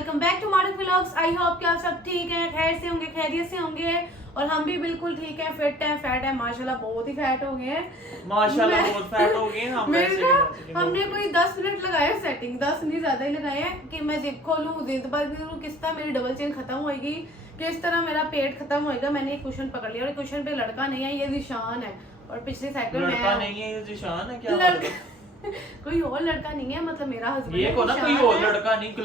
Welcome back to Maroof vlogs. I hope कि आप सब ठीक हैं, खैर से होंगे, खैरियत से होंगे और हम भी बिल्कुल ठीक हैं, फिट हैं, फैट है, माशाल्लाह बहुत ही फैट हो गए हैं। माशाल्लाह बहुत फैट हो गए हैं हम। हमने कोई 10 मिनट लगाए सेटिंग, 10 नहीं ज्यादा ही लगाए हैं कि मैं जिप खोलूं, जिद बंद करूं, किस तरह मेरी डबल चेन खत्म होएगी, किस तरह मेरा पेट खत्म होएगा। मैंने एक कुशन पकड़ लिया और कुशन पे लड़का नहीं है, ये जिशान है और पिछले साइकिल में लड़का नहीं है, ये जिशान है क्या? कोई और लड़का नहीं है, मतलब मेरा हस्बैंड ये को ना कोई और लड़का नहीं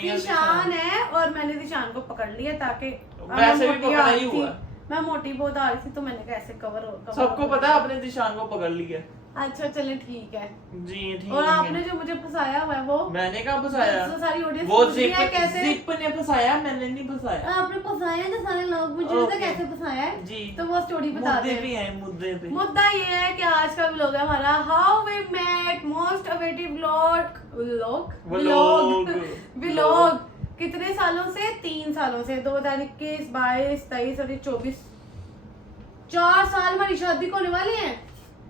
है, जिशान है। और मैंने जिशान को पकड़ लिया ताकि वैसे भी पकड़ा ही हुआ। मैं मोटी बहुत आ रही थी तो मैंने कैसे कवर सबको पता है आपने जिशान को पकड़ लिया। अच्छा चले ठीक है जी ठीक। और आपने जो मुझे फंसाया हुआ है वो मैंने कहाँ फंसाया? तो सारी ऑडियंस वो कैसे जिप ने फंसाया, मैंने नहीं फंसाया। आपने फंसाया जो सारे लोग मुझे तो कैसे फंसाया है जी। तो वो स्टोरी बता मुद्दे दें। भी हैं, मुद्दे पे। मुद्दा ये है कि आज का व्लॉग है हमारा how we met most awaited vlog कितने सालों से? 3 सालों से, 2021, 22, 23 और 24, 4 साल हमारी शादी को होने वाले हैं।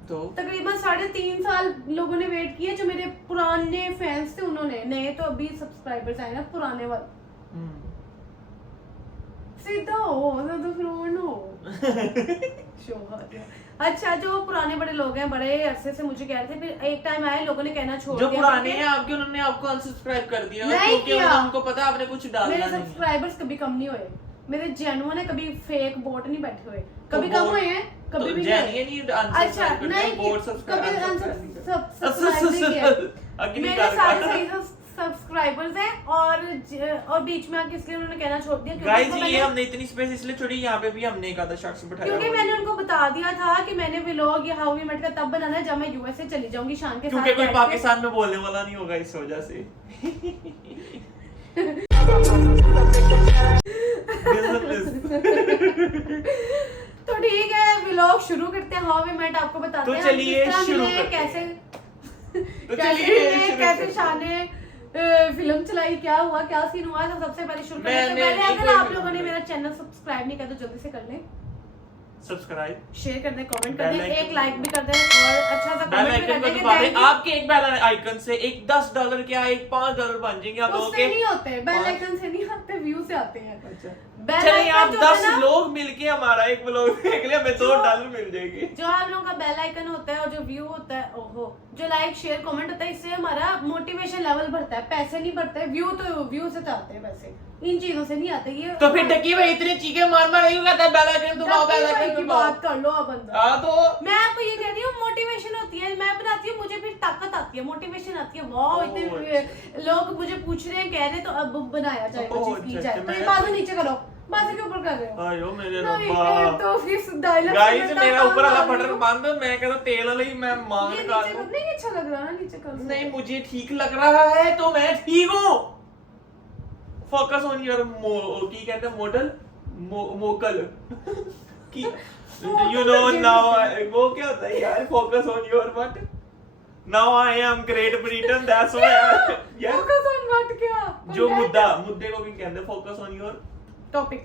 तो तकरीबन 3.5 साल लोगों ने वेट किया। जो मेरे पुराने फैंस थे उन्होंने, नए तो अभी सब्सक्राइबर्स आए ना, पुराने वाले सीधा हो तो फ्रोन हो अच्छा जो पुराने बड़े लोग हैं, बड़े अरसे से मुझे कह रहे थे, फिर एक टाइम आए लोगों ने कहना छोड़ दिया। जो पुराने हैं आपके, उन्होंने आपको अनसब्सक्राइब कर दिया क्योंकि उनको पता आपने कुछ डालना नहीं। मेरे सब्सक्राइबर्स कभी कम नहीं हुए, मेरे जेन्युइन है, कभी फेक बोट नहीं बैठे हुए, कभी कम हुए हैं, कभी भी नहीं। अच्छा नहीं कभी मेरे सारे सही सब्सक्राइबर्स हैं और बीच में आके इसलिए उन्होंने कहना छोड़ दिया गाइस ये हमने इतनी स्पेस इसलिए छोड़ी, यहाँ पे भी हमने एक आधा शख्स बिठाया क्योंकि मैंने उनको बता दिया था कि मैंने व्लॉग या हाउ वी मेट का तब बनाना है जब मैं यूएसए चली जाऊंगी शान के साथ, क्योंकि कोई पाकिस्तान में बोलने वाला नहीं होगा इस वजह से। तो ठीक है व्लॉग शुरू करते हैं। हाउ वी मेट आपको बताते हैं तो चलिए शुरू कैसे शान ने फिल्म चलाई, क्या हुआ, क्या सीन हुआ। तो सबसे पहले शुरू करने से पहले अगर आप लोगों ने मेरा चैनल सब्सक्राइब नहीं किया तो जल्दी से कर लें, सब्सक्राइब, शेयर कर दें, कमेंट कर दें, एक लाइक भी कर दें और अच्छा सा कमेंट भी कर दें। आपके एक बेल आइकन से एक $10 क्या एक $5 बन जाएंगे आप लोगों के। नहीं होते बेल आइकन से, नहीं आते, व्यू से आते हैं। अच्छा चलिए आप 10 लोग मिलके हमारा एक व्लॉग देख ले, हमें $2 मिल जाएगी। जो आप लोगों का बेल आइकन होता है और जो व्यू होता है, ओहो, जो लाइक शेयर कमेंट होता है, इससे हमारा मोटिवेशन लेवल बढ़ता है। पैसे नहीं बढ़ते, व्यू तो व्यू से आते हैं, वैसे इन चीजों से नहीं आते। ये तो फिर डकी भाई इतनी चीखें मार मार रही कहता है बेल आइकन दबाओ, बेल आइकन की बात कर लो अब बंदा। हां तो मैं आपको ये कह रही हूँ मोटिवेशन होती है, मैं बनाती हूँ, मुझे फिर ताकत आती है, मोटिवेशन आती है। वाह इतने लोग मुझे पूछ रहे हैं, कह रहे, तो अब बनाया जाए, की जाए। तो ये बात नीचे करो, बात के ऊपर कर रहे हो। आयो मेरे रब्बा तो फिर डायलॉग गाइस मेरा ऊपर वाला बटन बंद, मैं कहता तेल वाला ही मैं मांग निकाल दूं। नहीं अच्छा लग रहा है, नीचे कर। नहीं मुझे ठीक लग रहा है तो मैं ठीक हूं। फोकस ऑन योर की कहते हैं मॉडल मोकल की यू नो नाउ वो क्या होता है यार, focus on your what now I am great Britain that's why यार। फोकस ऑन व्हाट क्या? जो मुद्दे को भी कहते हैं फोकस ऑन योर टॉपिक।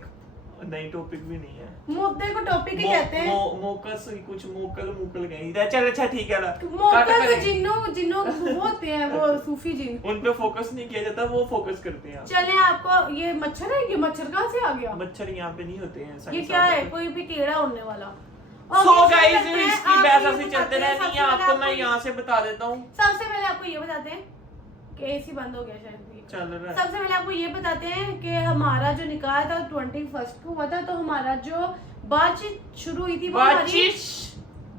नहीं टॉपिक भी नहीं है, मुद्दे को टॉपिक ही कहते हैं। मोकस कुछ मोकल कहीं। चल अच्छा ठीक है ना, मोकल जिन्नों वो होते हैं, वो सूफी जिन, उन पे फोकस नहीं किया जाता, वो फोकस करते हैं। चले आपको ये मच्छर है, ये मच्छर कहाँ से आ गया? मच्छर यहाँ पे नहीं होते हैं। ये क्या है? कोई भी कीड़ा उड़ने वाला। सो गाइस इसकी वजह से चलते रहती है, आपको मैं यहाँ से बता देता हूँ। सबसे पहले आपको ये बताते हैं कि एसी बंद हो गया शायद, चल रहा है। सबसे पहले आपको ये बताते हैं कि हमारा जो निकाह था 21 को हुआ था, तो हमारा जो बातचीत शुरू हुई थी वो हमारी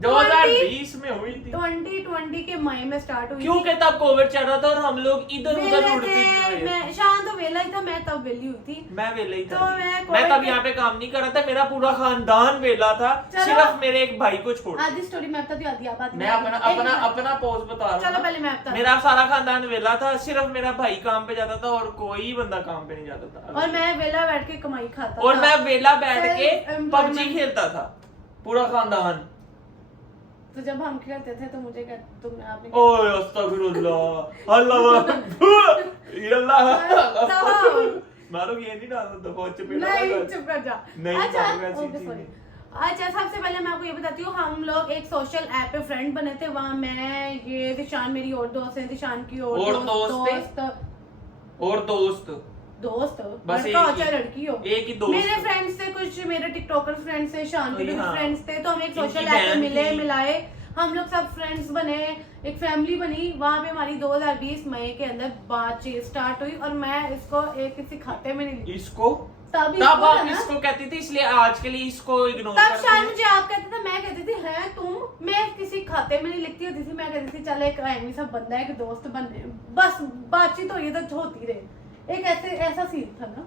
2020 में हुई थी, 2020 के मई में स्टार्ट हुई। क्योंकि तब कोविड चल रहा था और हम लोग इधर उधर उड़ थे। मैं शान तो वेला ही था, मैं तब वेली हुई थी। मैं वेला ही था, तो मैं तब यहाँ पे काम नहीं कर रहा था, मेरा पूरा खानदान वेला था, सिर्फ मेरे एक भाई को छोड़। आधी स्टोरी मैं बताती हूँ, आधी आप आती। मैं अपना पोज बता रहा हूँ। चलो पहले मैं बताती हूँ। मेरा सारा खानदान वेला था, सिर्फ मेरा भाई काम पे जाता था और कोई बंदा काम पे नहीं जाता था, और मैं वेला बैठ के कमाई खाता और था। मैं वेला बैठ के PUBG खेलता था, पूरा खानदान। तो जब हम खेलते थे तो मुझे तुमने आपने ओए अस्तगफिरुल्लाह अल्लाह मारो ये नहीं डालना तो बहुत चुप नहीं चुप कर जा। नहीं अच्छा सबसे पहले मैं आपको ये बताती हूँ, हम लोग एक सोशल ऐप पे फ्रेंड बने थे। वहाँ मैं, ये दिशान मेरी और दोस्त है, दिशान की और दोस्त दोस्त बस लड़का हो एक ही- चाहे लड़की हो, एक ही दोस्त। मेरे फ्रेंड्स थे, कुछ मेरे टिकटॉकर फ्रेंड्स थे, शान के भी हाँ। फ्रेंड्स थे, तो हम एक इनकी सोशल ऐप पे बहन मिले थी। मिलाए, हम लोग सब फ्रेंड्स बने, एक फैमिली बनी। वहां पे हमारी 2020 मई के अंदर बातचीत स्टार्ट हुई और मैं इसको एक किसी खाते में नहीं ली, इसको तब तब इसको आप था ना, इसको कहती थी, इसलिए आज के लिए इसको इग्नोर तब करते शायद हैं। मुझे आप कहते थे, मैं कहती थी है तुम, मैं किसी खाते में नहीं लिखती होती थी, मैं कहती थी चल एक एमी सा बंदा है, एक दोस्त बने, बस बातचीत हो, ये तो होती रहे, एक ऐसा सीन था ना,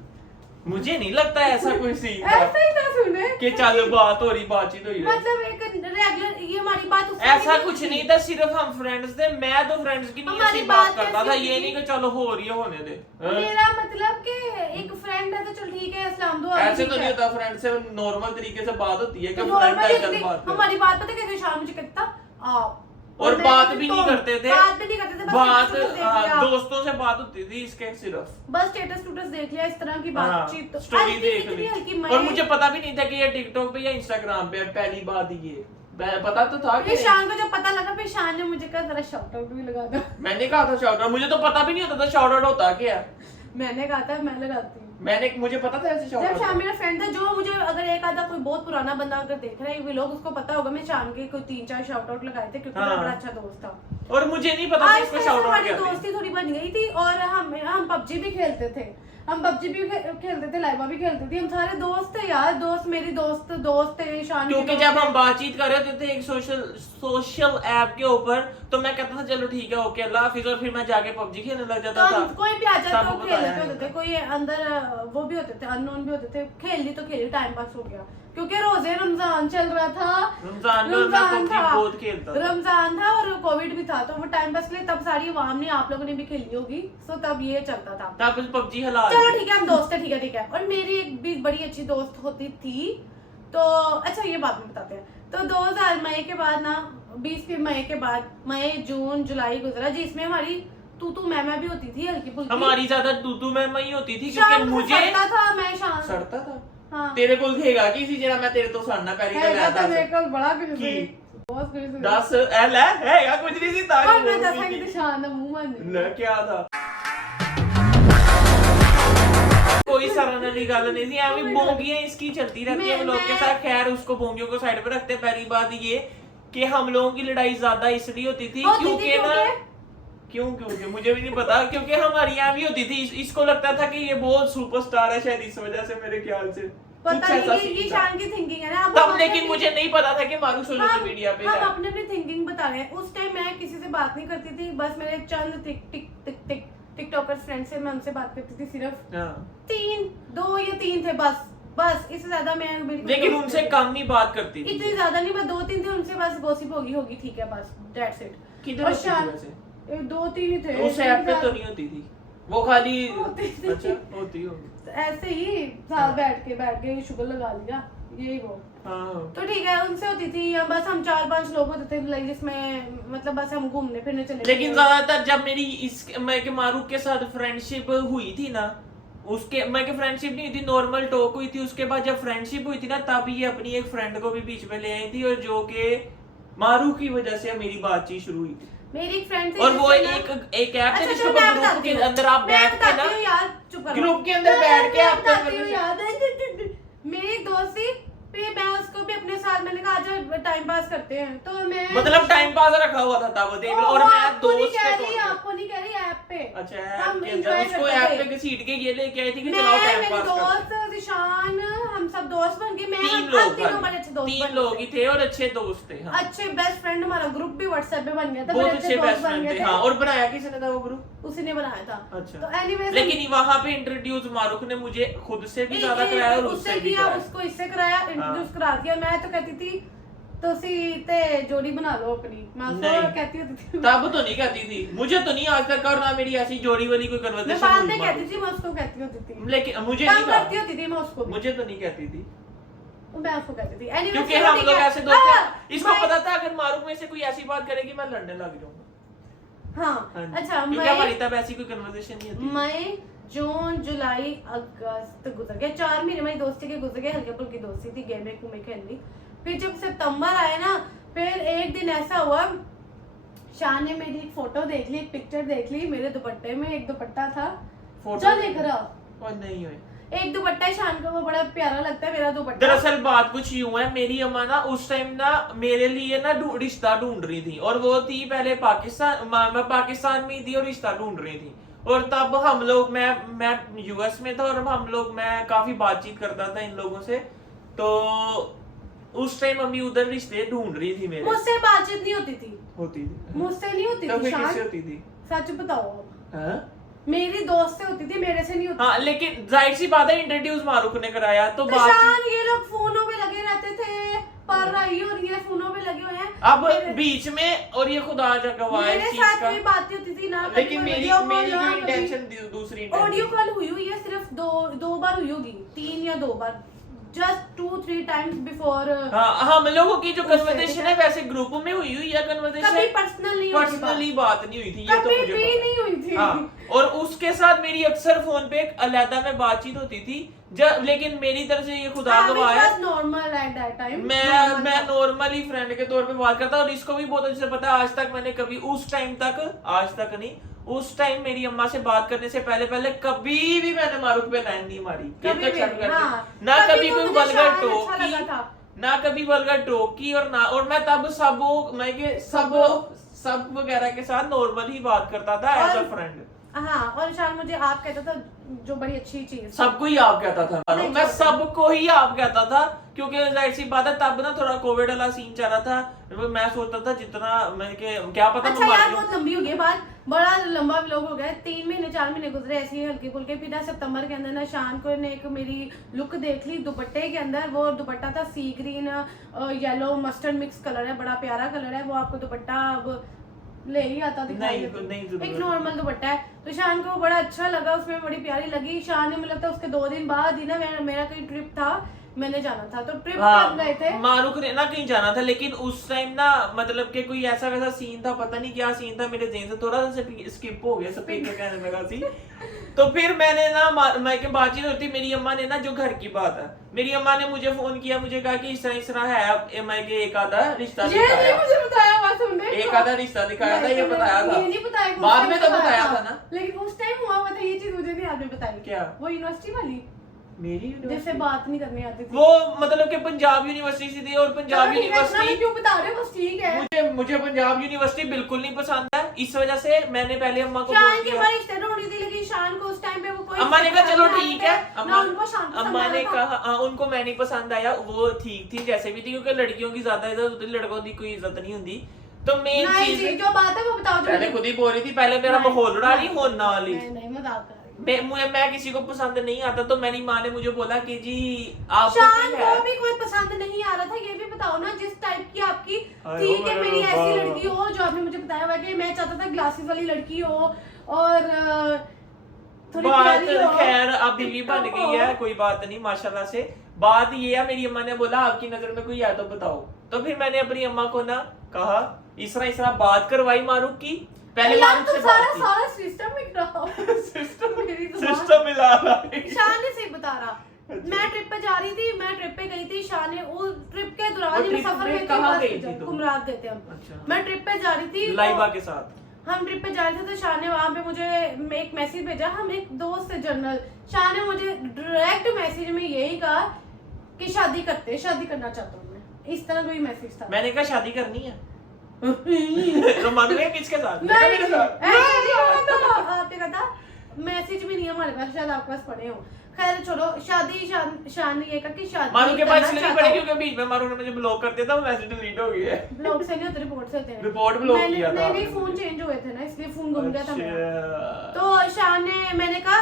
मुझे नहीं लगता ऐसा कोई सीन था ऐसा ही था सुने कि चल बात हो रही, बातचीत हो रही। मतलब एक रेगुलर ये हमारी बात उससे ऐसा नहीं कुछ होती। नहीं था, सिर्फ हम फ्रेंड्स थे, मैं तो फ्रेंड्स की नहीं हमारी ऐसी बात बात करता कैसी था, होती ये थी? नहीं कि चलो हो रही है होने दे। हाँ? मेरा मतलब कि एक फ्रेंड है तो चल ठीक है, इस्लाम दो ऐसे तो नहीं होता, फ्रेंड से नॉर्मल तरीके से बात होती है कि तो फ्रेंड है चल नॉर्मली बात कर। हमारी बात पता कैसे शाम मुझे कहता आप और मैं बात कहती भी तुम, नहीं करते थे, बात भी नहीं करते थे, बस बात स्टेटस देख लिया, दोस्तों से बात होती थी इसके सिर्फ। बस स्टेटस टूटस देख लिया, इस तरह की बातचीत। स्टोरी हल्की देख इतनी ली हल्की और मैं- मुझे पता भी नहीं था कि ये टिकटॉक पे या इंस्टाग्राम पे है, पहली बात ये पता तो था फिर कि शान को जब पता लगा, फिर शान ने मुझे कहा जरा शाउट आउट भी लगा दो। मैंने कहा था शाउट आउट, मुझे तो पता भी नहीं होता था शाउट आउट होता क्या है। मैंने कहा था मैं लगाती हूँ। मुझे पता था ऐसे शाउट जब आउट। शान मेरा फ्रेंड था, जो मुझे अगर एक आधा कोई बहुत पुराना बंदा अगर देख रहा है ये लोग, उसको पता होगा मैं शान के कोई 3-4 शाउट आउट लगाए थे, क्योंकि मेरा हाँ। बड़ा अच्छा दोस्त था। और मुझे नहीं पता था आज इसको से शाउट आउट हमारी क्या होता है। दोस्ती थोड़ी बन गई थी और हम पबजी भी खेलते थे, हम पबजी भी खेलते थे, लाइवा भी खेलते थे, हम सारे दोस्त थे यार, दोस्त मेरी दोस्त थे शान के क्योंकि दोस्त जब थे। हम बातचीत कर रहे थे एक सोशल ऐप के ऊपर, तो मैं कहता था चलो ठीक है ओके अल्लाह हाफिज, और फिर मैं जाके पबजी खेलने लग तो जाता था। हम कोई भी आ जाता सबको तो खेल बताया लेते होते थे, कोई अंदर वो भी होते थे, अननोन भी होते थे, खेल ली तो खेली, टाइम पास हो गया, क्योंकि रोजे रमजान चल रहा था, रमजान में मैं पबजी बहुत खेलता था। रमजान था और कोविड भी था, तो वो टाइम पास के लिए तब सारी आवाम ने, आप लोगों ने भी खेली होगी, सो तब ये चलता था। तब पबजी हलाल चलो ठीक है, हम दोस्त है, ठीक है। और मेरी एक भी बड़ी अच्छी दोस्त होती थी, तो अच्छा ये बात में बताते हैं। तो 2000 मई के बाद ना, 20 मई के बाद मई जून जुलाई गुजरा, जिसमें हमारी तू मैं भी होती थी, हल्की फुल्की। हमारी ज्यादा तू मैं ही होती थी, शाम क्योंकि को मुझे सड़ता था, मैं शाम सड़ता था। हाँ तेरे को खेगा कि इसी जरा मैं तेरे तो सड़ना पैरी का है तो मेरे लाता को बड़ा कुछ की? बहुत कुछ 10 एल है कुछ नहीं सी तारी और मैं बोल दसा दी कि थी। शान मुंह बंद ले क्या था कोई सराहना वाली गल नहीं थी, एवं बोंगियां इसकी चलती रहती है हम लोग के साथ। खैर उसको बोंगियों को साइड पे रखते। पहली बात ये कि हम लोगों की लड़ाई ज्यादा इसलिए होती थी क्योंकि ना क्योंकि मुझे भी नहीं पता, क्योंकि हमारी यहाँ भी होती थी। इसको लगता था कि ये बहुत सुपरस्टार है शायद, इस वजह से मेरे ख्याल से पता कुछ नहीं ऐसा कि ये सीन था। शान की थिंकिंग है ना। अब तब हमारे लेकिन भी- मुझे नहीं पता था कि मारू सोशल मीडिया पे हम है। अपने अपनी थिंकिंग बता रहे हैं। उस टाइम मैं किसी से बात नहीं करती थी, बस मेरे चंद टिकटॉकर फ्रेंड से मैं उनसे बात करती थी, सिर्फ हाँ। 2 या 3 थे बस इससे ज्यादा मैं मेरी कोई लेकिन दोस्त उनसे नहीं। कम ही बात करती थी। इतनी ज्यादा नहीं, मैं 2-3 थे, उनसे बस गॉसिप होगी ठीक है, बस दैट्स इट। किधर और होती थी शान वैसे? 2-3 ही थे उस ऐप पे तो नहीं होती थी वो, खाली होती थी। अच्छा होती होगी। ऐसे ही साथ बैठ के शुगर लगा लिया, यही वो। हाँ। तो ठीक है, उनसे होती थी, या बस हम 4-5 लोग होते थे लाइक, जिसमें मतलब बस हम घूमने फिरने चले लेकिन ज्यादातर जब मेरी मैं के मारूफ के साथ फ्रेंडशिप हुई थी ना, उसके मैं के फ्रेंडशिप नहीं हुई थी, नॉर्मल टॉक हुई थी। उसके बाद जब फ्रेंडशिप हुई थी ना, तब ये अपनी एक फ्रेंड को भी बीच में ले आई थी, और जो कि मारूफ की वजह से मेरी बातचीत शुरू हुई थी। मेरी एक फ्रेंड थी, और वो जिससे ना- एक ऐप थी अच्छा, जिसको मैं ग्रुप बताती के हूँ। अंदर आप मैं बैठ के बताती ना, हूँ यार, चुप करो। ग्रुप के अंदर बैठ के मैं आप बताती हूँ यार, मेरी एक दोस्त थी, फिर मैं उसको भी अपने साथ, मैंने कहा आज टाइम पास करते हैं, तो मैं मतलब टाइम पास रखा हुआ था तब देख लो। और मैं आपको नहीं दोस्त कह के रही, तौर पे- आपको नहीं कह रही, ऐप पे। अच्छा हम ऐप के enjoy अंदर उसको करते ऐप थे। पे घसीट के ये लेके आई थी कि मैं, चलाओ टाइम मेरी पास कर। दोस्त जिशान, हम सब दोस्त बन गए। मैं तीन हम लोग तीनों बड़े अच्छे दोस्त बन 3 गए। लोग ही थे और अच्छे दोस्त थे। हाँ। अच्छे बेस्ट फ्रेंड, हमारा ग्रुप भी व्हाट्सएप पे बन गया था, बहुत बड़े अच्छे दोस्त बेस्ट बन फ्रेंड गए थे। हाँ। और बनाया किसने था वो ग्रुप? उसी ने बनाया था। अच्छा। तो एनीवेज, लेकिन वहां पे इंट्रोड्यूस मारूफ ने मुझे खुद से भी ज्यादा कराया और उससे भी किया, कराया। उसको इससे कराया, इंट्रोड्यूस करा दिया। मैं तो कहती थी तुसी ते जोड़ी बना लो अपनी, मैं उसको नहीं। कहती होती थी। तब तो नहीं कहती थी, मुझे तो नहीं आज तक, और ना मेरी ऐसी जोड़ी वाली कोई मैं कन्वर्सेशन बाद हुई में कहती मारूफ। थी, मैं उसको कहती होती थी, लेकिन मुझे तंग नहीं करती कहा, होती थी मैं उसको भी। मुझे तो नहीं कहती थी, तो मैं उसको कहती थी। Anyway, क्योंकि चलो हम ठीक लोग है। ऐसे दोस्त हाँ, हैं। इसको मैं- पता था अगर मारूफ में से कोई ऐसी बात करेगी मैं लड़ने लग जाऊंगा। हाँ हाँ जी। अच्छा, क्योंकि हमारी तब ऐसी कोई कन्वर्सेशन नहीं होती। मई जून जुलाई अगस्त गुजर गया, 4 महीने मेरी दोस्ती के गुजर गए, हल्के फुल्की दोस्ती थी, गेम में खेलनी। फिर जब सितंबर आया ना, फिर एक दिन ऐसा हुआ, शान ने मेरी एक फोटो देख ली, एक पिक्चर देख ली, मेरे दुपट्टे में एक दुपट्टा था। फोटो चल देख रहा, और नहीं हुए। एक दुपट्टा है शान का, वो बड़ा प्यारा लगता है मेरा दुपट्टा। दरअसल बात कुछ यूं है, मेरी अम्मा ना उस टाइम ना मेरे लिए ना रिश्ता ढूंढ रही थी, और वो थी पहले पाकिस्तान, मैं पाकिस्तान में थी और रिश्ता ढूंढ रही थी। और तब हम लोग, मैं यूएस में था, और हम लोग, मैं काफी बातचीत करता था इन लोगों से, तो उस टाइम अम्मी उधर रिश्ते ढूंढ रही थी मेरे। मुझसे बातचीत नहीं होती थी। होती थी। मुझसे नहीं होती तो थी फिर शान, किससे होती थी? सच बताओ। हाँ? मेरी दोस्त से होती थी, मेरे से नहीं होती। हाँ, लेकिन जाहिर सी बात है इंट्रोड्यूस मारूफ ने कराया तो तो शान ये लोग फोनों पे लगे रहते थे, पढ़ाई और ये फोनों पे लगे हुए हैं। अब बीच में, और ये खुदा जा गवाह है मेरे इस चीज साथ का। कोई बात नहीं होती थी ना, लेकिन मेरी कोई इंटेंशन दूसरी ऑडियो कॉल हुई हुई है, सिर्फ दो बार हुई होगी, 3 या 2 बार, जस्ट 2-3 टाइम्स बिफोर। हाँ, हम लोगों की जो कन्वर्सेशन है वैसे ग्रुप में हुई हुई है कन्वर्सेशन, कभी पर्सनल नहीं हुई, पर्सनली बात नहीं हुई थी, ये तो कभी मुझे भी पता है। नहीं हुई थी। हाँ, और उसके साथ मेरी अक्सर फोन पे एक अलहदा में बातचीत होती थी, जब, लेकिन मेरी तरफ से ये खुदा गवाह है, नॉर्मल एट दैट टाइम मैं नॉर्मली फ्रेंड के तौर पे बात करता हूँ। और इसको भी बहुत अच्छे से पता है, आज तक मैंने कभी उस टाइम तक, आज तक नहीं, उस टाइम मेरी अम्मा से बात करने से पहले कभी भी मैंने मारूफ पे लाइन नहीं मारी, ये तो चेक कर ना, कभी कोई वल्गर टोक की, ना कभी वल्गर टोक की, और ना, और मैं तब सब वगैरह के साथ नॉर्मल ही बात करता था एज अ फ्रेंड। हाँ, और शान मुझे आप कहता था, जो बड़ी अच्छी चीज। सबको ही आप कहता था, मैं सबको ही आप कहता था, क्योंकि जाहिर सी बात है तब ना थोड़ा कोविड वाला सीन चल रहा था, मैं सोचता था जितना मैं क्या पता। अच्छा यार, बहुत लंबी हो गई बात, बड़ा लंबा व्लॉग हो गया, 3 महीने 4 महीने गुजरे ऐसे ही हल्के फुल्के। फिर ना सितंबर के अंदर ना शान को ने एक मेरी लुक देख ली दुपट्टे के अंदर। वो दुपट्टा था sea green yellow mustard mix colour है, बड़ा प्यारा कलर है। वो आपको दुपट्टा अब ले ही आता दिखाई नहीं, एक नॉर्मल दुपट्टा है, तो शान को बड़ा अच्छा लगा, उसमें बड़ी प्यारी लगी। शान ने, मुझे लगता है उसके 2 दिन बाद ही ना मेरा कोई ट्रिप था, मैंने जाना था, तो ट्रिप कर गए थे। मारूफ ने ना कहीं जाना था, लेकिन उस टाइम ना मतलब कि कोई ऐसा वैसा सीन था, पता नहीं क्या सीन था, मेरे जेहन से थोड़ा सा स्किप हो गया, स्पीक का कहने लगा सी। तो फिर मैंने ना मैं के बातचीत होती, मेरी अम्मा ने ना, जो घर की बात है, मेरी अम्मा ने मुझे फोन किया, मुझे कहा कि इस तरह है, मैं के एक आधा रिश्ता दिखाया, मुझे बताया हुआ तुमने, एक आधा रिश्ता दिखाया था, ये बताया था, ये नहीं बताया, बाद में तो बताया था ना, लेकिन उस टाइम हुआ था ये चीज, मुझे नहीं याद में बताई। क्या? वो यूनिवर्सिटी वाली मेरी जैसे बात नहीं करनी आती थी, वो मतलब कि पंजाब यूनिवर्सिटी से थी, और पंजाब यूनिवर्सिटी क्यों बता रहे हो, बस ठीक है। मुझे पंजाब यूनिवर्सिटी बिल्कुल नहीं पसंद है, इस वजह से मैंने पहले अम्मा को शान के बारे रिश्ते ढूंढी थी, लेकिन शान को उस टाइम पे वो कोई, अम्मा ने कहा चलो ठीक है, अम्मा ने कहा उनको मैं नहीं पसंद आया, वो ठीक थी जैसे भी थी, क्योंकि लड़कियों की ज्यादा इज्जत होती, लड़कों की कोई इज्जत नहीं होती। तो मेन चीज जो बात है वो बताओ, पहले खुद ही बोल रही थी, पहले मेरा माहौल उड़ा रही होना वाली, नहीं मजाक कर मैं किसी को पसंद नहीं आता, तो मेरी माँ ने मुझे बोला कि जी आपको शान को भी कोई पसंद नहीं आ रहा था। ये भी बताओ ना, जिस टाइप की आपकी थी कि मेरी ऐसी लड़की हो, जो आपने मुझे बताया हुआ कि मैं चाहता था ग्लासेस वाली लड़की हो, और थोड़ी बात प्यारी हो, खैर अब बीवी बन गई है, कोई बात नहीं माशाल्लाह से। बात ये है, मेरी अम्मा ने बोला आपकी नजर में कोई है तो बताओ, तो फिर मैंने अपनी अम्मा को ना कहा, इस तरह बात करवाई मारूफ की, पहले मारूफ से बात की, सारा सिस्टम सिस्टम मिला रहा है। शान ने सही बता रहा। मैं ट्रिप पे जा रही थी, मैं ट्रिप पे गई थी, शान ने उस ट्रिप के दौरान ही सफर में कहां गई थी तुम? कुमरात गए थे हम। अच्छा। मैं ट्रिप पे जा रही थी लाइबा के साथ, हम ट्रिप पे जा रहे थे, तो शान ने वहां पे मुझे एक मैसेज भेजा, हम एक दोस्त से जर्नल, शान ने मुझे डायरेक्ट मैसेज में यही कहा कि शादी करना चाहता हूँ मैं, इस तरह कोई मैसेज था। मैंने कहा शादी करनी है तो मान रहे किसके साथ? मेरे साथ। आपने कहा था मैसेज भी नहीं है हमारे पास, शायद आपके पास पड़े हो। खैर छोड़ो, शान ने ये कहा कि शादी मारू के पास इसलिए नहीं पड़े क्योंकि बीच में मारू ने मुझे ब्लॉक कर दिया था, वो मैसेज डिलीट हो गया है। ब्लॉक से नहीं होते, रिपोर्ट से होते हैं। रिपोर्ट ब्लॉक किया था। नहीं फोन चेंज हुए थे ना, इसलिए फोन गुम गया था मेरा। अच्छा। तो शान ने, मैंने कहा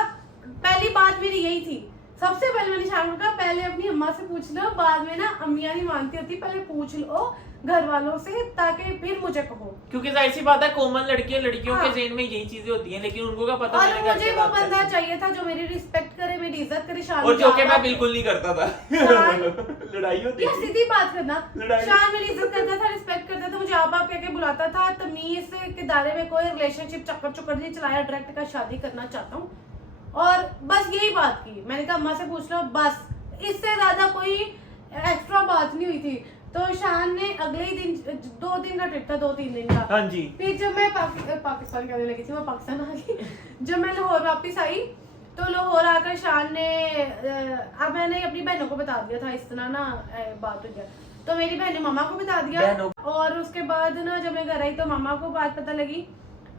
पहली बात मेरी यही थी, सबसे पहले मैंने शान को कहा पहले अपनी अम्मा से पूछ लो, बाद में ना अम्मियां नहीं मानती होती, पहले पूछ लो घर वालों से, ताकि फिर मुझे कहो। क्योंकि जाहिर सी बात है कॉमन लड़कियों हाँ। के जेन में यही चीजें होती हैं, लेकिन उनको क्या पता और मैंने मुझे वो बंदा चाहिए था जो मेरी रिस्पेक्ट करे, मेरी इज्जत करे। शान और जो कि मैं बिल्कुल नहीं करता था। लड़ाई होती थी, सीधी बात करना। लड़ाई। शान मेरी इज्जत करता था, रिस्पेक्ट करता था, मुझे आप कह के बुलाता था, तमीज के दायरे में कोई रिलेशनशिप चक्कर नहीं चलाया, डायरेक्ट का शादी करना चाहता हूँ, और बस यही बात की। मैंने कहा अम्मा से पूछ लो, बस इससे ज्यादा कोई एक्स्ट्रा बात नहीं हुई थी। तो शान ने अगले ही दिन, 2 दिन का ट्रिप था, 2-3 दिन का। हाँ जी। फिर जब मैं पाकिस्तान करने लगी थी, मैं पाकिस्तान आ गई। जब मैं लाहौर वापस आई तो लाहौर आकर शान ने अब मैंने अपनी बहनों को बता दिया था इस तरह ना बात हो गया, तो मेरी बहन ने मामा को बता दिया। और उसके बाद ना जब मैं घर आई तो मामा को बात पता लगी,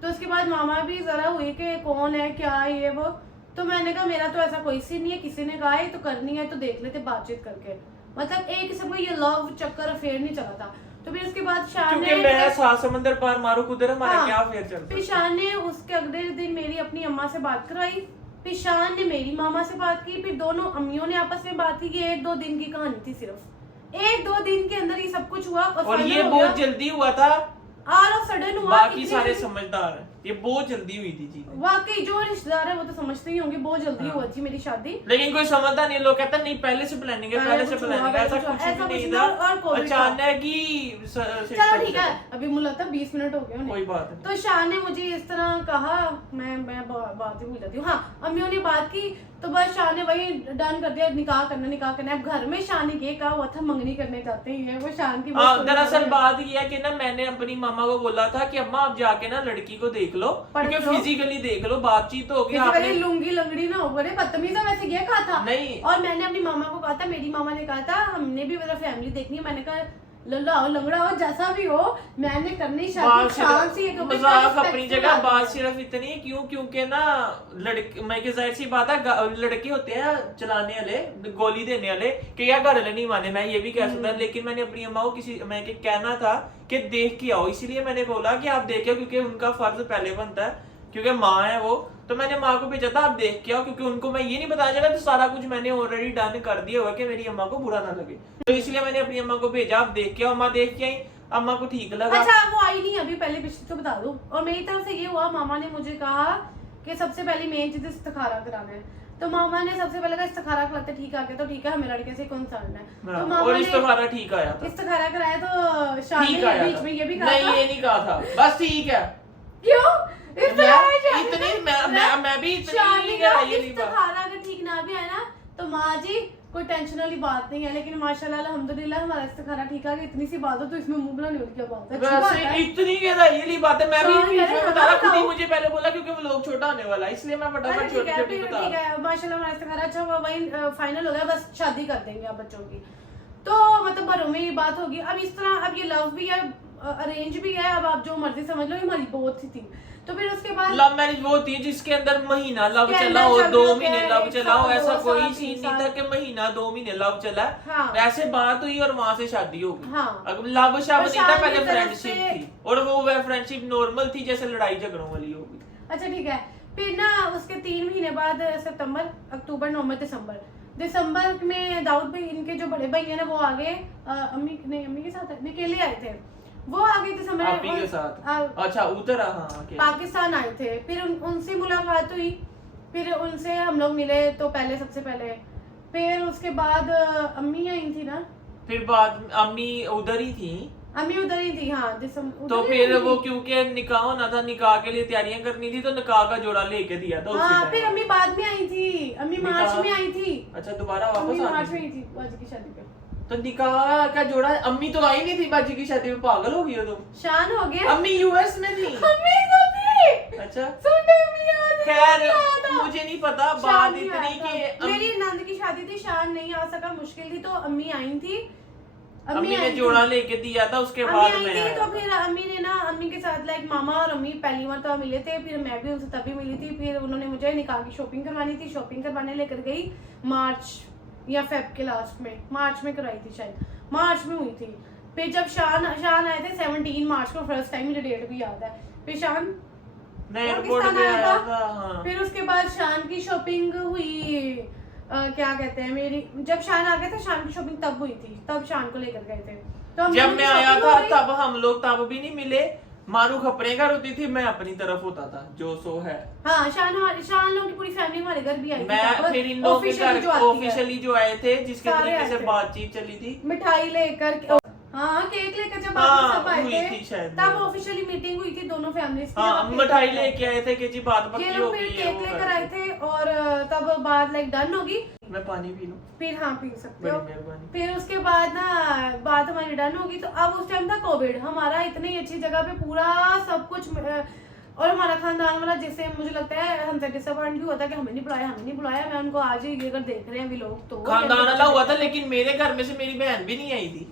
तो उसके बाद मामा भी जरा हुई कि कौन है क्या है ये वो। तो मैंने कहा मेरा तो ऐसा कोई सी नहीं है, किसी ने कहा है तो करनी है तो देख लेते बातचीत करके, मतलब एक किस्म का ये लव चक्कर अफेयर नहीं चला था। तो फिर उसके बाद शान ने मैं सात समंदर पार मारू उधर हमारा हाँ, क्या अफेयर चलता। फिर शान ने उसके अगले दिन मेरी अपनी अम्मा से बात करवाई, फिर शान ने मेरी मामा से बात की, फिर दोनों अम्मियों ने आपस में बात की कि 1-2 दिन की कहानी थी, सिर्फ 1-2 दिन के अंदर ये सब कुछ हुआ। और ये बहुत जल्दी हुआ था, ऑल ऑफ सडन हुआ। बाकी सारे समझदार हैं, ये बहुत जल्दी हुई थी चीजें। वाकई जो रिश्तेदार है वो तो समझते ही होंगे, बहुत जल्दी हुआ थी मेरी शादी। लेकिन कोई समझता नहीं, लोग कहते नहीं पहले से प्लानिंग है, पहले से प्लानिंग है, ऐसा कुछ भी नहीं था, अचानक ही। चलो ठीक है, अभी मुझे लगता है 20 मिनट हो गए कोई बात नहीं। तो शान ने मुझे इस तरह कहा, मैं बात ही भूल जाती हूँ। हाँ, अम्मियों ने बात की तो बस शान ने वही डन कर दिया, निकाह करना। अब घर में शान ने ये कहा हुआ था मंगनी करने जाते हैं, वो शान की दरअसल बात ये है कि ना मैंने अपनी मामा को बोला था कि अम्मा आप जाके ना लड़की को देख लो, क्योंकि फिजिकली देख लो, बातचीत तो होगी, आपने लुंगी लंगड़ी ना हो, बड़े बदतमीज है वैसे ये कहा था नहीं। और मैंने अपनी मामा को कहा था, मेरी मामा ने कहा था हमने भी मेरा फैमिली देखनी है। मैंने कहा लल्ला हो लंगड़ा हो जैसा भी हो, मैंने करनी शादी शान से। मजाक अपनी जगह, बात सिर्फ इतनी है क्योंकि ना लड़के, मैं की जाहिर सी बात है, लड़के होते हैं चलाने वाले, गोली देने वाले, कि यार घर वाले नहीं माने, मैं ये भी कह सकता, लेकिन मैंने अपनी अम्मा को मैं कहना था कि देख के आओ, इसीलिए मैंने बोला कि आप देखे, क्योंकि उनका फर्ज पहले बनता है, क्योंकि माँ है वो, तो मैंने माँ को भेजा था आप देख के आओ, क्योंकि उनको मैं ये नहीं बताया चला, तो सारा कुछ मैंने ऑलरेडी डन कर दिया हुआ कि मेरी अम्मा को बुरा ना लगे, तो इसलिए मैंने अपनी अम्मा को भेजा, आप देख के आओ। अम्मा देख के आई, अम्मा को ठीक लगा। अच्छा वो आई नहीं अभी, पहले पिछले तो बता दो। और मेरी तरफ से ये हुआ, मामा ने मुझे कहा कि सबसे पहली मेन चीज इस्तिखारा कराना है, तो मामा ने सबसे पहले कहा इस्तिखारा कराते, ठीक आ गया तो ठीक है, हमें लड़के से कंसर्न है, तो मामा और इस्तिखारा ठीक आया था, इस्तिखारा कराया तो शान ने बीच में ये भी कहा नहीं, ये नहीं कहा था, बस ठीक है। क्यों इतनी मैं भी इस्तिखारा अगर ठीक ना भी है ना तो माँ जी कोई टेंशन वाली बात नहीं है, लेकिन माशाल्लाह अल्हम्दुलिल्लाह हमारा इस्तिखारा ठीक आ गया। इतनी सी बात हो तो इसमें मुंह बनाने वाली क्या बात है, वैसे इतनी ये बात है, मैं भी बीच में बता रहा, खुद ही मुझे पहले बोला क्योंकि वो लोग छोटा होने वाला है, इसलिए मैं फटाफट छोटी बता। ठीक है माशाल्लाह हमारा इस्तिखारा अच्छा हुआ, वही फाइनल हो गया, बस शादी कर देंगे अब बच्चों की। तो मतलब घरों में ये बात होगी। अब इस तरह, अब ये लव भी है अरेंज भी है, अब आप जो मर्जी समझ लो, ये हमारी बहुत थी। तो फिर उसके बाद लव मैरिज वो थी जिसके अंदर महीना लव चला हो, 2 महीने लव चला हो, ऐसा कोई सीन नहीं था कि महीना 2 महीने लव चला। ऐसे बात हुई और वहां से शादी हो गई। अब लव शब्द नहीं था, पहले फ्रेंडशिप थी, और वो फ्रेंडशिप नॉर्मल थी, जैसे लड़ाई झगड़ों वाली हो गई। अच्छा ठीक है, फिर ना उसके 3 महीने बाद सितंबर, अक्टूबर, नवंबर, दिसंबर में दाऊद भाई इनके जो बड़े भाई है ना वो आ गए, अम्मी के साथ अकेले आए थे, वो आ गए दिसंबर के साथ। अच्छा उधर पाकिस्तान आए थे, फिर उनसे मुलाकात हुई, फिर उनसे हम लोग मिले, तो सबसे पहले फिर उसके बाद अम्मी आई थी ना, फिर बाद अम्मी उधर ही थी, हाँ तो फिर वो क्योंकि निकाह होना था, निकाह के लिए तैयारियां करनी थी, तो निकाह का जोड़ा लेके दिया था। हाँ, फिर अम्मी बाद में आई थी, अम्मी मार्च में आई थी। अच्छा दोबारा वापस मार्च में आई थी बाजी की शादी पे, तो निकाह का जोड़ा, अम्मी तो आई नहीं थी बाजी की शादी में, पागल हो गई हो तुम। शान हो गया, अम्मी यूएस में थी। अम्मी तो थी। अच्छा खैर मुझे नहीं पता, बात इतनी कि मेरी नंद की शादी थी, शान नहीं आ सका, मुश्किल थी, तो अम्मी आई थी, अम्मी ने जोड़ा लेके दिया था, उसके बाद में तो फिर अम्मी ने ना, अम्मी के साथ लाइक मामा और अम्मी पहली बार तो मिले थे, फिर मैं भी उनसे तभी मिली थी, फिर उन्होंने मुझे निकाह की शॉपिंग करवानी थी, शॉपिंग करवाने लेकर गई मार्च या फेब के लास्ट में, मार्च में कराई थी शायद, मार्च में हुई थी। फिर जब शान आए थे 17 मार्च को, फर्स्ट टाइम, मुझे डेट भी याद है, फिर शान एयरपोर्ट पे आया था। हाँ। फिर उसके बाद शान की शॉपिंग हुई, क्या कहते हैं, मेरी जब शान आ गया था, शान की शॉपिंग तब हुई थी, तब शान को लेकर गए थे, तो जब मैं आया था तब हम लोग तब भी नहीं मिले, मारूख अपने घर होती थी, मैं अपनी तरफ होता था, जो सो है। हाँ, शान लोगों की पूरी फैमिली हमारे घर भी आई थी, मैं फिर इन लोगों के घर ऑफिशियली जो आए थे, जिसके तरीके से बातचीत चली थी, मिठाई लेकर, हाँ केक लेकर, जब सब आए थे तब ऑफिशियली मीटिंग हुई थी दोनों फैमिलीज की। हाँ, मिठाई लेके आए थे कि जी बात पक्की हो गई है, केक लेकर आए थे, और तब बात लाइक डन होगी। मैं पानी पी लूं? फिर हाँ पी सकते हो। फिर उसके बाद ना बात हमारी डन होगी, तो अब उस टाइम था कोविड, हमारा इतनी अच्छी जगह पे पूरा सब कुछ और हमारा खानदान वाला जैसे मुझे लगता है हमसे डिसअपॉइंट भी होता है कि हमें नहीं बुलाया। मैं उनको आज ही अगर देख रहे हैं भी लोग तो खानदान वाला हुआ था, लेकिन मेरे घर में से मेरी बहन भी नहीं आई थी।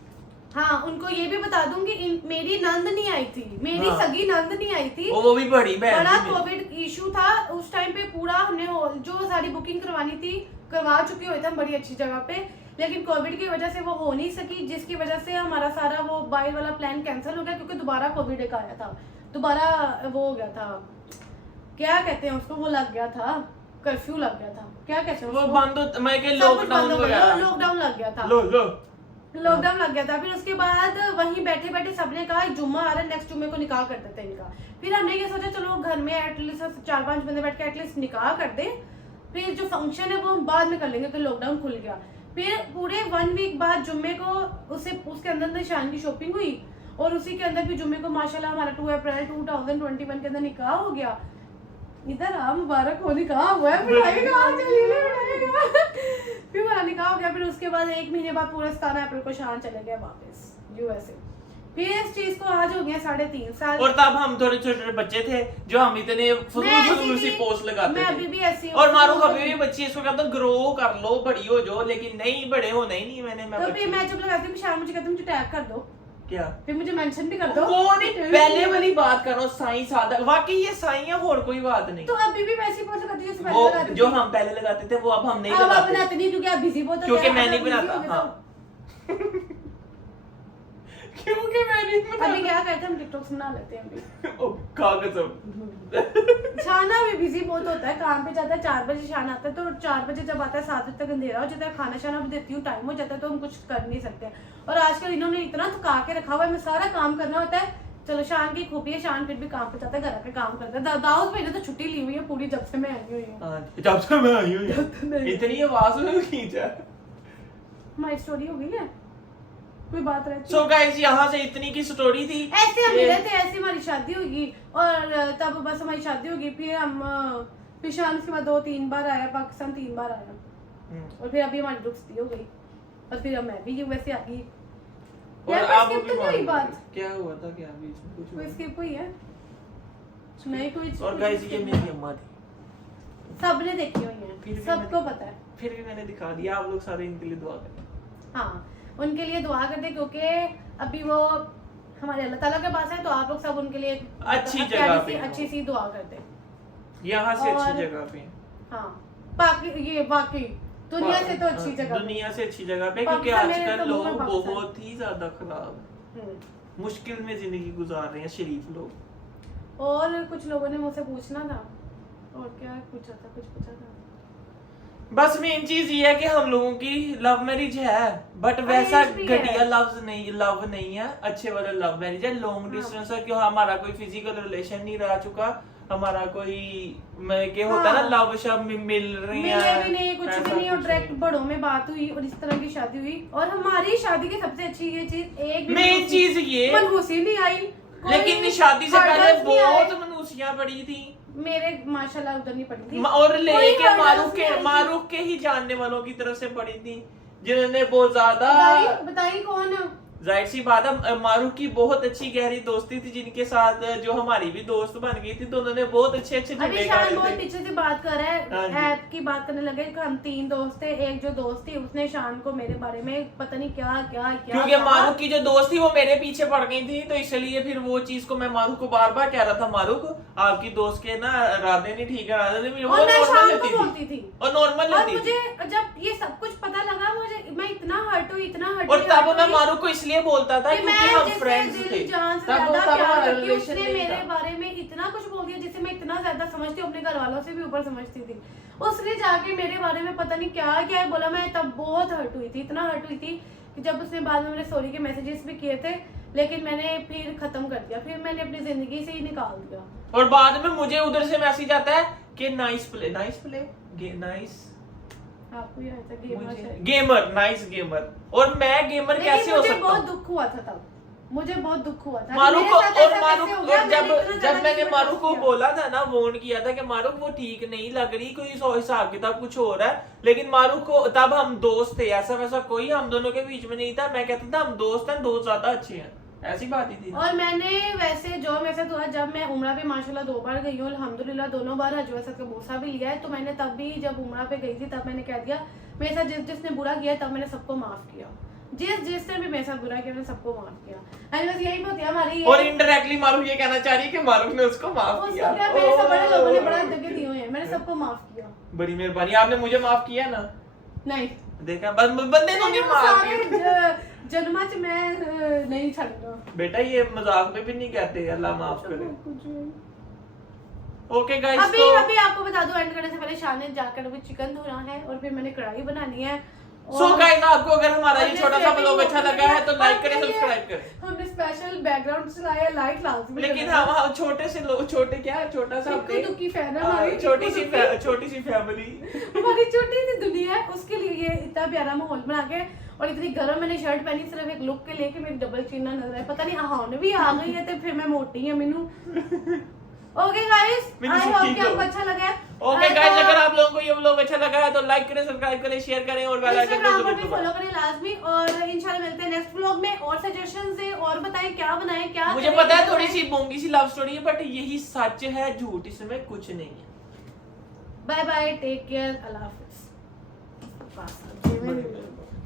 हाँ, उनको ये भी बता दूंगी मेरी नंद नहीं आई थी, मेरी सगी नंद नहीं आई थी, वो भी बड़ी बहन बड़ा थी। कोविड इशू था उस टाइम पे। पूरा हमने जो सारी बुकिंग करवानी थी करवा चुके हुए थे हम बड़ी अच्छी जगह पे, लेकिन कोविड की वजह से वो हो नहीं सकी, जिसकी वजह से हमारा सारा वो बाय वाला प्लान कैंसिल हो गया, क्योंकि दोबारा कोविड एक आया था, दोबारा वो हो गया था, क्या कहते हैं उसको, वो लग गया था, कर्फ्यू लग गया था, क्या कहते हैं वो उसको? बंद, मैं के लॉकडाउन लॉकडाउन लग गया था, लॉकडाउन लग गया था। फिर उसके बाद वहीं बैठे बैठे सबने कहा जुम्मा आ रहा है, नेक्स्ट जुम्मे को निकाह कर देते हैं इनका। फिर हमने ये सोचा चलो घर में एटलीस्ट 4-5 बंदे बैठ के एटलीस्ट निकाह कर दे, फिर जो फंक्शन है वो हम बाद में कर लेंगे कि लॉकडाउन खुल गया। फिर पूरे 1 वीक बाद जुम्मे को उसके अंदर निशान की शॉपिंग हुई, और उसी के अंदर भी जुम्मे को माशाल्लाह हमारा 2 अप्रैल 2021 के अंदर निकाह हो गया। इधर आ, मुबारक हो, निकाह हुआ है, मिठाई फिर हमारा निकाह हो गया। फिर उसके बाद 1 महीने बाद पूरा 17 अप्रैल को शान चले गए वापस यूएसए। फिर इस चीज को आज हो गया 3.5 साल। और तब हम थोड़े छोटे बच्चे थे जो हम इतने फजूल सी पोस्ट लगाते मैं थे। अभी भी ऐसी और मारूफ अभी भी बच्ची, इसको कहता ग्रो कर लो, बड़ी हो जाओ, लेकिन नहीं, बड़े होना ही नहीं मैंने। तो फिर मैं जब लगाती हूँ शाम मुझे कहते मुझे टैग कर दो, क्या फिर मुझे मेंशन भी कर दो। वो नहीं, पहले वाली बात करो, साईं सादा, वाकई ये साईं है और कोई बात नहीं। तो अभी भी वैसी पोस्ट लगाती हूँ जैसे पहले वो लगाती थी। जो हम पहले लगाते थे वो अब हम नहीं अब आप लगाते, बनाते नहीं क्योंकि आप बिजी बहुत होते क्योंकि हैं, मैं आप नहीं busy हो बनाता। गए हाँ क्योंकि मैं नहीं तो। अभी बनाता। क्या कहते हैं हम टिकटॉक्स बना लेते हैं अभी। ओ कागज शाना भी बिजी बहुत होता है, काम पे जाता है 4 बजे शान आता है, तो 4 बजे जब आता है 7 बजे तक अंधेरा हो जाता है, खाना शाना भी देती हूँ, टाइम हो जाता है, तो हम कुछ कर नहीं सकते। और आजकल इन्होंने इतना थका के रखा हुआ है, मैं सारा काम करना होता है। चलो शान की खूबी है, शान फिर भी काम पे जाता है, घर पे काम करता है। दाऊद भाई ने तो छुट्टी ली हुई है पूरी जब से मैं आई हुई हूँ। जब से मैं आई हूँ इतनी आवाज में खींचा। हमारी स्टोरी हो गई है, कोई बात रहती सो गाइस यहाँ से इतनी की स्टोरी थी। ऐसे हम मिले थे, ऐसे हमारी शादी होगी, और तब बस हमारी शादी होगी। फिर हम फिर शान के बाद 2-3 बार आया पाकिस्तान, 3 बार आया, और फिर अभी हमारी दोस्ती हो गई, और फिर अब मैं भी यूएसए आ गई। और यार आप skip तो नहीं हुई बात, क्या हुआ था, क्या बीच में कुछ कोई हुआ? स्किप हुई है नहीं कोई। और गाइस ये मेरी अम्मा थी, सबने देखी हुई फिर है, भी सबको पता है। फिर भी मैंने दिखा दिया। आप लोग सारे इनके लिए दुआ करें। हाँ, उनके लिए दुआ कर दे, क्योंकि अभी वो हमारे अल्लाह ताला के पास है, तो आप लोग सब उनके लिए अच्छी जगह पे अच्छी सी दुआ कर दे। यहाँ से अच्छी और- जगह पे। हाँ, बाकी ये वाकई दुनिया से तो अच्छी जगह। दुनिया से अच्छी जगह पे, क्योंकि पाकिस्तान में आजकल तो लोग पाकिस्तान। बहुत ही ज्यादा खराब मुश्किल में जिंदगी गुजार रहे हैं शरीफ लोग। और कुछ लोगों ने मुझसे पूछना था, और क्या पूछा था, कुछ पूछा था। बस मेन चीज ये है कि हम लोगों की लव मैरिज है, बट वैसा Arrange भी है। घटिया लव नहीं है, अच्छे वाला लव मैरिज है। लॉन्ग डिस्टेंस है, क्यों हमारा कोई फिजिकल रिलेशन नहीं रह चुका, हमारा कोई क्या होता है ना, लव शब मिल रही मिले है, भी नहीं, कुछ ऐसा भी नहीं, और कुछ डायरेक्ट बड़ों में बात हुई और इस तरह की शादी हुई। और हमारी शादी की सबसे अच्छी ये चीज, एक मेन चीज ये, मनहूसी नहीं आई, कोई लेकिन शादी से पहले hurdles नहीं आए। बहुत मनहूसियां पड़ी थी, मेरे माशाल्लाह उधर नहीं पड़ी थी, और कोई लेके hurdles नहीं आई थी। मारूफ के ही जानने वालों की तरफ से पड़ी थी, जिन्होंने बहुत ज्यादा, बताइए कौन। जाहिर सी बात है, मारूफ की बहुत अच्छी गहरी दोस्ती थी, जिनके साथ जो हमारी भी दोस्त बन गई थी, तो उन्होंने बहुत अच्छे अभी झगड़े शान करे बहुत थे। पीछे से बात कर रहा हाँ है, जी। ऐप की बात करने लगे कि हम 3 दोस्त थे। एक जो दोस्त थी उसने शान को मेरे बारे में पता नहीं क्या क्या क्या क्योंकि कहा। मारूफ की जो दोस्त थी वो मेरे पीछे पड़ गई थी, तो इसलिए फिर वो चीज को मैं मारूफ को बार बार कह रहा था, मारूफ आपकी दोस्त के ना इरादे नहीं ठीक है, इरादे नहीं, वो और मैं शान नॉर्मल को लेती बोलती थी, थी, और नॉर्मल और लेती थी। मुझे जब ये सब कुछ पता लगा, मुझे मैं इतना हर्ट हुई, इतना हर्ट और तब मैं मारूफ को इसलिए बोलता था क्योंकि हम फ्रेंड्स थे, जान से तब ज्यादा तब प्यार हमारा करती हूँ। रिलेशन उसने नहीं मेरे था। बारे में इतना कुछ बोल दिया जिसे मैं इतना ज्यादा समझती हूँ, अपने घर वालों से भी ऊपर समझती थी। उसने जाके मेरे बारे में पता नहीं क्या क्या बोला, मैं तब बहुत हर्ट हुई थी, इतना हर्ट हुई थी कि जब उसने बाद में मेरे सॉरी के मैसेजेस भी किए थे, लेकिन मैंने फिर खत्म कर दिया, फिर मैंने अपनी जिंदगी से ही निकाल दिया। और बाद में मुझे उधर से मैसेज आता है कि नाइस प्ले नाइस आपको ये आता है गेमर, नाइस गेमर, और मैं गेमर कैसे हो मुझे सकता बहुत हूँ? दुख हुआ था तब, मुझे बहुत दुख हुआ था। मारू मेरे को, साथ और ऐसा मारू, कैसे हो गया? और मैंने इतना जब ज्यादा मैंने किसी मारू पर को किया। बोला था ना, वॉर्न किया था कि मारू वो ठीक नहीं लग रही, कोई हिसाब किताब कुछ हो रहा है, लेकिन मारू को तब हम दोस्त थे, ऐसा वैसा कोई हम दोनों के बीच में नहीं था। मैं कहता था हम दोस्त हैं, दोस्त ज्यादा अच्छे हैं, ऐसी बात ही थी ना। और मैंने वैसे जो मेरे साथ हुआ, जब मैं उम्रा पे माशाल्लाह 2 बार गई हूँ अल्हम्दुलिल्लाह, दोनों बार हज वसत का बोसा भी लिया है। तो मैंने तब भी जब उम्रा पे गई थी तब मैंने कह दिया मेरे साथ जिसने बुरा किया तब मैंने सबको माफ किया, जिसने भी मेरे साथ बुरा किया मैंने सबको माफ किया। एंड बस यही होती है हमारी और इनडायरेक्टली मारूफ ये कहना चाह रही है कि मारूफ ने उसको माफ किया। उसको क्या, मेरे साथ बड़े लोगों ने बड़ा दगे दिए हुए हैं, मैंने सबको माफ किया। बड़ी मेहरबानी, आपने मुझे माफ किया ना। नहीं देखा बंदे को नहीं माफ किया। जन्मा च मैं नहीं छड़ना बेटा, ये मजाक में भी नहीं कहते अल्लाह माफ करे। ओके गाइस, अभी तो अभी आपको बता दूं, एंड करने से पहले शान ने जाकर अभी चिकन धोना है और फिर मैंने कढ़ाई बनानी है। सो गाइस, आपको अगर हमारा ये और छोटा सा जैसे व्लॉग अभी अच्छा वो लगा है तो लाइक आपके करें, लिए सब्सक्राइब करें। हमने स्पेशल बैकग्राउंड चलाया, लाइट लाजमी लेकिन लगाना। हम छोटे से लोग, छोटे क्या है, छोटा सा इक्को दुक्की फैन है हमारी, छोटी सी इक्को छोटी सी फैमिली। हमारी छोटी सी दुनिया है, उसके लिए ये इतना प्यारा माहौल बना के और इतनी गर्म मैंने शर्ट पहनी सिर्फ एक लुक के लिए कि मेरी डबल चिन ना नजर आए। पता नहीं हाउन भी आ गई है तो फिर मैं मोटी है मेनू। ओके गाइस, आई होप कि आपको अच्छा लगा है। ओके गाइस, अगर आप लोगों को ये व्लॉग अच्छा लगा है तो लाइक करें, सब्सक्राइब करें, शेयर करें और बेल आइकन को इंस्टाग्राम जरूर पर भी दबाएं। फॉलो करें लाजमी। और इंशाल्लाह मिलते हैं नेक्स्ट व्लॉग में। और सजेशंस दें और बताएं क्या बनाएं, क्या मुझे करें, पता है क्या थोड़ी बनाएं। सी बोंगी सी लव स्टोरी है, बट यही सच है, झूठ इसमें कुछ नहीं है। बाय बाय, टेक केयर, अल्लाह हाफिज।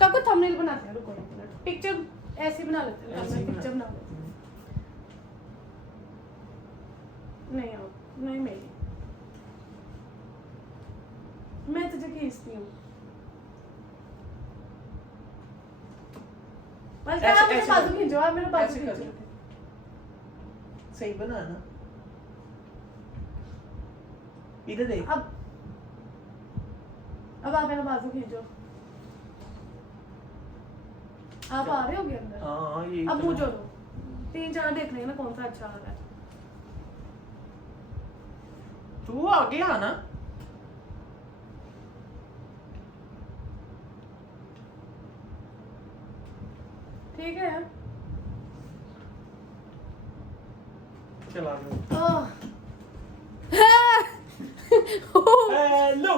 कब को थंबनेल बनाते हैं, रुको एक मिनट, पिक्चर ऐसे बना लेते हैं, पिक्चर बना लेते हैं। नहीं आओ, नहीं मेरी, मैं तुझे खींचती हूँ। बस आप मेरे बाजू खींचो, आप मेरे बाजू ऐसे कर खींचो। सही बना ना, इधर देख। अब आप मेरा बाजू खींचो। आप आ रहे होगे अंदर? हाँ, ये अब मुझे दो, 3-4 देख लेंगे ना कौन सा अच्छा आ रहा है। तू आगे आना। ठीक है यार। चला ओह हेलो।